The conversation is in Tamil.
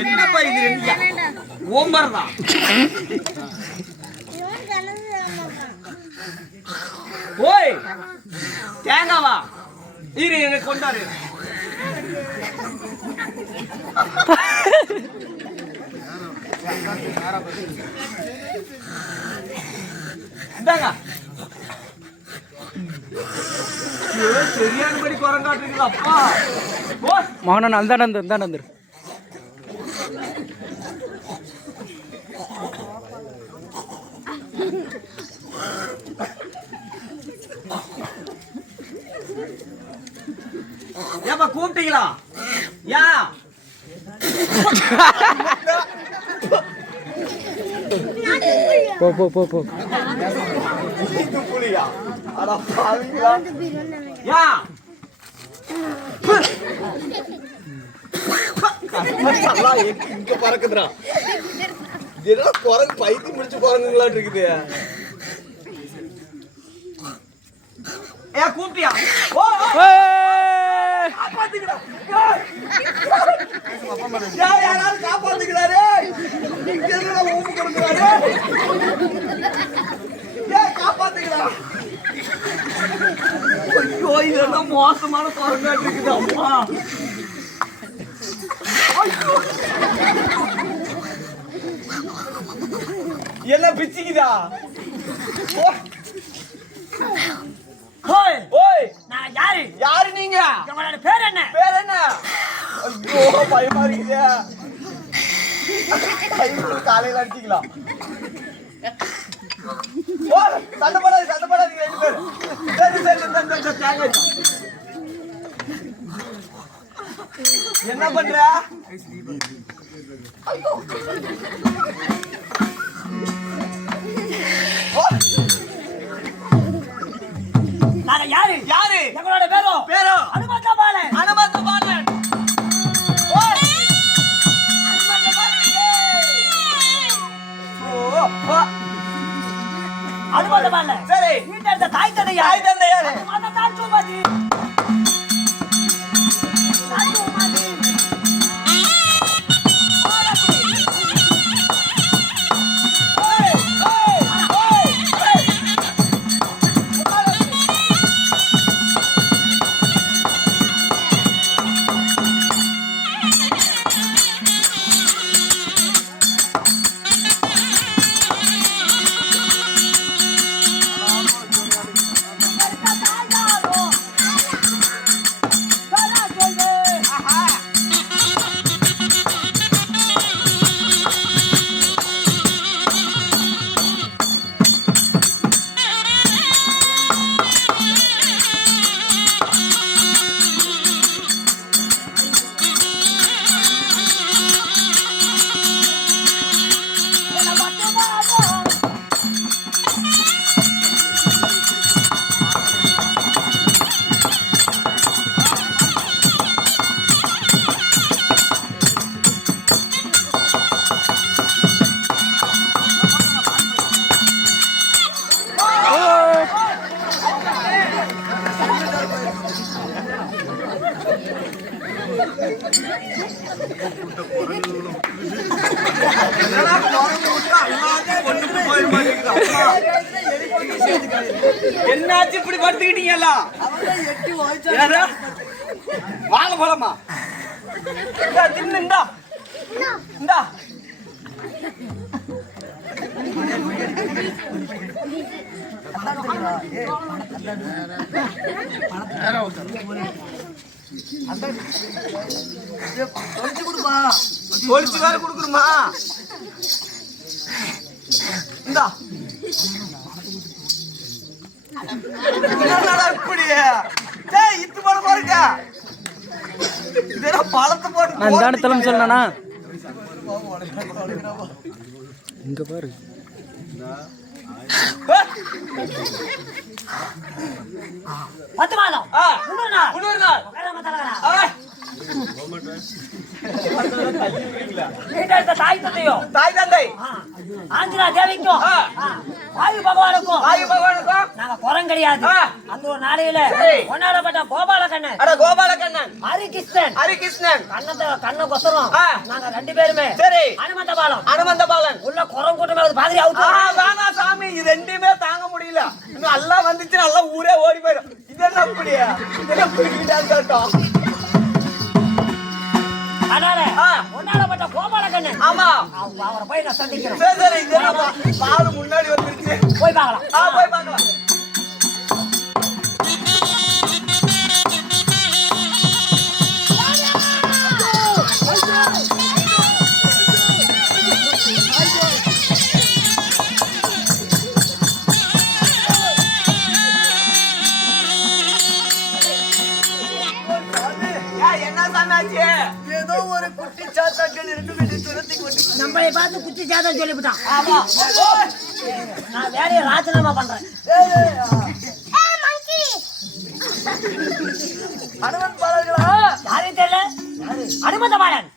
என்னப்பா இது ஓம்பர்தா ஓய் தேங்காவா இரு எனக்கு கொண்டாரு இந்தாங்க சரியானபடி குரங்காட்டுறீங்களா அப்பா மகனன் அந்த ஏப்பா கூப்பிட்டீங்களா யா போ போ போ போ புலியா அட பாவிங்களா யா இங்க பறக்குதுடா ஏதோ குரங்கு பைத்தி முடிச்சு குரங்குங்களா இருக்குது ஏ கூப்பிட்டியா ஓ காப்பாத்துங்கடா யாராவது காப்பாத்துக்கிறாரு எங்கடா ஓம்பு கொடுக்குறாரு காப்பாத்துக்கடா ஐயோ இதெல்லாம் மோசமான குரங்காட்டு இருக்குது அம்மா எல்லாம் பிச்சுக்குதா ஓய் ஓய் நான் யாரு யாரு நீங்க உங்களோட பேர் என்ன ஐயோ பயமா இருக்குது காலையில அடிச்சிங்களா ஓ சண்டை போடாதீங்க ரெண்டு பேரும் சரி என்ன பண்ற ஐயோ நாங்க யாரு எங்களோட பேரோ அனுமந்த பாலன் அனுமந்த பாலன் சரி வீட்டை தாய் தந்தையாரு அந்த தாய் சுமதி என்னாச்சு இப்படி படுத்துக்கிட்டீங்களா? வாங்க போலாமா? தின்னுண்டா இந்தா ஒழிச்சு வேற கொடுக்குறமா? இந்தா இப்படி இத்து போல பாருங்க. இதெல்லாம் பழத்தை போட்டு நான் இந்த இடத்துல சொல்லணா இங்க பாரு 10 மாதம் முன்னூறு நாள் தாய் தந்தையும் தாய் தந்தை ஆஞ்சனா தேவிக்கும் வாயு பகவானுக்கும் நாங்க குறம் கிடையாது. அந்த ஒரு நாளையில கொண்டாடப்பட்ட கோபாலகண்ணன் கோபாலகண்ணன் ஹரிகிருஷ்ணன் கண்ண கொசரம் நாங்க 2 பேருமே அனுமந்த பாலன் உள்ள குரம் கூட்டமே பாதிரி வேணா சாமி இது ரெண்டுமே தாங்க முடியல. இன்னும் நல்லா வந்துச்சு நல்லா ஊரே ஓடி போயிடும். இதெல்லாம் அப்படியா இதெல்லாம் கேட்டோம். அதனால கொண்டாடப்பட்ட கோபாலகண்ணன் ஆமா அவரை போய் நான் சந்திக்கிறேன். சரி இதெல்லாம் பால் முன்னாடி வந்துருச்சு போய் பார்க்கலாம். போய் பார்க்கலாம். ஏதோ ஒரு குட்டி சாத்தாக்கள் 2 வீட்டு துரத்தி கொண்டு நம்மளை பார்த்து குச்சி சாதம் சொல்லிவிட்டான். நான் வேலையை ராஜினாமா பண்றேன். அனுமன் பாலர்களா யாரையும் தெரியல. அனுமந்த பாலன்